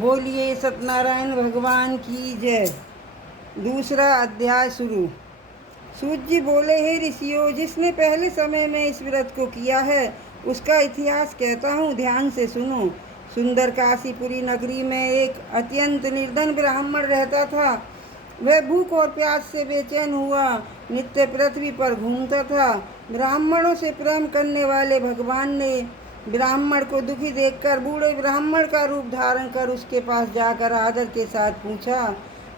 बोलिए सत्यनारायण भगवान की जय। दूसरा अध्याय शुरू। सूत जी बोले, हे ऋषियों, जिसने पहले समय में इस व्रत को किया है उसका इतिहास कहता हूँ, ध्यान से सुनो। सुंदर काशीपुरी नगरी में एक अत्यंत निर्धन ब्राह्मण रहता था। वह भूख और प्यास से बेचैन हुआ नित्य पृथ्वी पर घूमता था। ब्राह्मणों से प्रेम करने वाले भगवान ने ब्राह्मण को दुखी देखकर बूढ़े ब्राह्मण का रूप धारण कर उसके पास जाकर आदर के साथ पूछा,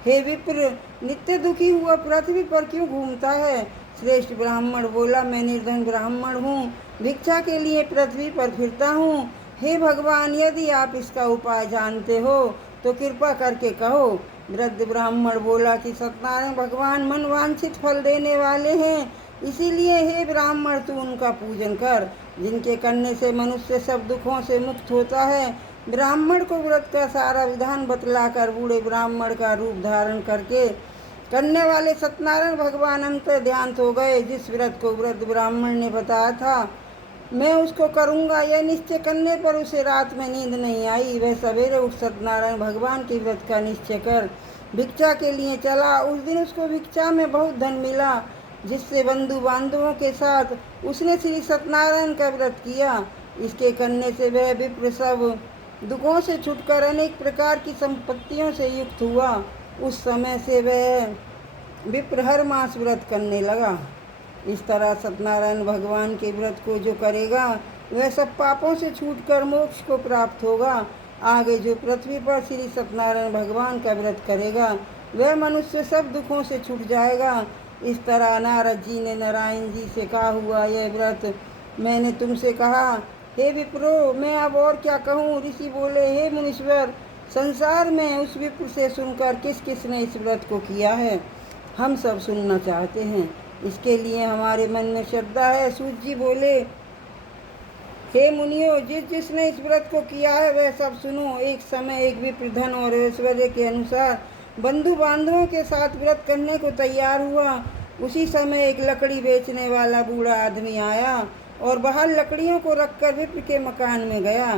हे विप्र, नित्य दुखी हुआ पृथ्वी पर क्यों घूमता है? श्रेष्ठ ब्राह्मण बोला, मैं निर्धन ब्राह्मण हूँ, भिक्षा के लिए पृथ्वी पर फिरता हूँ। हे भगवान, यदि आप इसका उपाय जानते हो तो कृपा करके कहो। वृद्ध ब्राह्मण बोला कि सत्यनारायण भगवान मनवांछित फल देने वाले हैं, इसीलिए हे ब्राह्मण, तू उनका पूजन कर, जिनके करने से मनुष्य सब दुखों से मुक्त होता है। ब्राह्मण को व्रत का सारा विधान बतलाकर बूढ़े ब्राह्मण का रूप धारण करके करने वाले सत्यनारायण भगवान अंतर ध्यान हो गए। जिस व्रत को वृद्ध ब्राह्मण ने बताया था मैं उसको करूँगा, यह निश्चय करने पर उसे रात में नींद नहीं आई। वह सवेरे उठ सत्यनारायण भगवान के व्रत का निश्चय कर भिक्षा के लिए चला। उस दिन उसको भिक्षा में बहुत धन मिला, जिससे बंधु बांधवों के साथ उसने श्री सत्यनारायण का व्रत किया। इसके करने से वह विप्र सब दुखों से छुटकर अनेक प्रकार की संपत्तियों से युक्त हुआ। उस समय से वह विप्र हर मास व्रत करने लगा। इस तरह सत्यनारायण भगवान के व्रत को जो करेगा वह सब पापों से छूटकर मोक्ष को प्राप्त होगा। आगे जो पृथ्वी पर श्री सत्यनारायण भगवान का व्रत करेगा वह मनुष्य सब दुखों से छूट जाएगा। इस तरह नारद जी ने नारायण जी से कहा, हुआ यह व्रत मैंने तुमसे कहा, हे विप्रो, मैं अब और क्या कहूँ? ऋषि बोले, हे मुनीश्वर, संसार में उस विप्र से सुनकर किस किस ने इस व्रत को किया है, हम सब सुनना चाहते हैं। इसके लिए हमारे मन में श्रद्धा है। सूत जी बोले, हे मुनियों, जिसने इस व्रत को किया है वह सब सुनो। एक समय एक विप्र धन और ऐश्वर्य के अनुसार बंधु बांधवों के साथ व्रत करने को तैयार हुआ। उसी समय एक लकड़ी बेचने वाला बूढ़ा आदमी आया और बाहर लकड़ियों को रखकर विप्र के मकान में गया।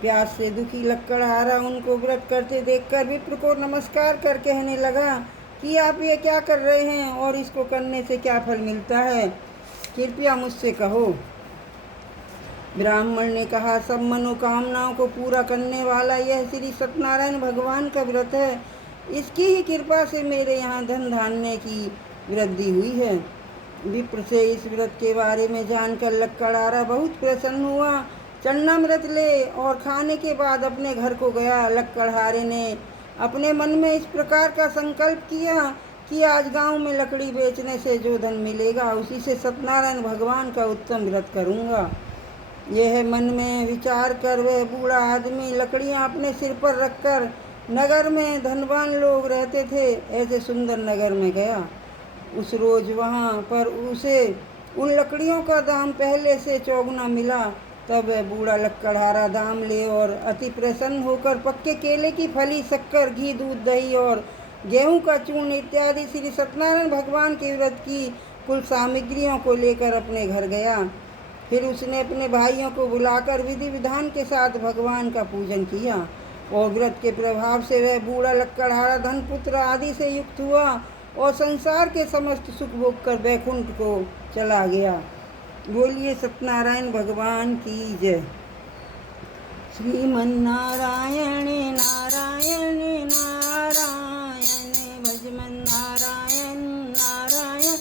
प्यास से दुखी लकड़हारा उनको व्रत करते देखकर विप्र को नमस्कार कर कहने लगा कि आप ये क्या कर रहे हैं और इसको करने से क्या फल मिलता है, कृपया मुझसे कहो। ब्राह्मण ने कहा, सब मनोकामनाओं को पूरा करने वाला यह श्री सत्यनारायण भगवान का व्रत है। इसकी ही कृपा से मेरे यहाँ धन धान्य की वृद्धि हुई है। विप्र से इस व्रत के बारे में जानकर लकड़हारा बहुत प्रसन्न हुआ। चन्नामृत ले और खाने के बाद अपने घर को गया। लकड़हारे ने अपने मन में इस प्रकार का संकल्प किया कि आज गांव में लकड़ी बेचने से जो धन मिलेगा उसी से सत्यनारायण भगवान का उत्तम व्रत करूंगा। यह मन में विचार कर वह बूढ़ा आदमी लकड़ियां अपने सिर पर रखकर नगर में धनवान लोग रहते थे ऐसे सुंदर नगर में गया। उस रोज वहाँ पर उसे उन लकड़ियों का दाम पहले से चौगुना मिला। तब वह बूढ़ा लकड़हारा दाम ले और अति प्रसन्न होकर पक्के केले की फली, शक्कर, घी, दूध, दही और गेहूं का चूर्ण इत्यादि श्री सत्यनारायण भगवान के व्रत की कुल सामग्रियों को लेकर अपने घर गया। फिर उसने अपने भाइयों को बुलाकर विधि विधान के साथ भगवान का पूजन किया और व्रत के प्रभाव से वह बूढ़ा लकड़हारा धन, पुत्र आदि से युक्त हुआ और संसार के समस्त सुख भोग कर वैकुंठ को चला गया। बोलिए सत्यनारायण भगवान की जय। श्रीमन्नारायण नारायण नारायण, भजमन नारायण नारायण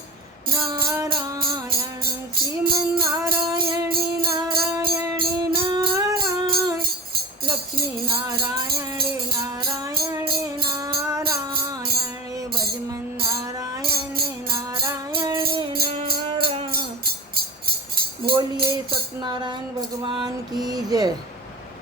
नारायण, श्रीमन्नारायण नारायण नारायण, लक्ष्मी नारायण नारायण नारायण, भजमन नारायण नारायण नारायण। बोलिए सत्यनारायण भगवान की जय।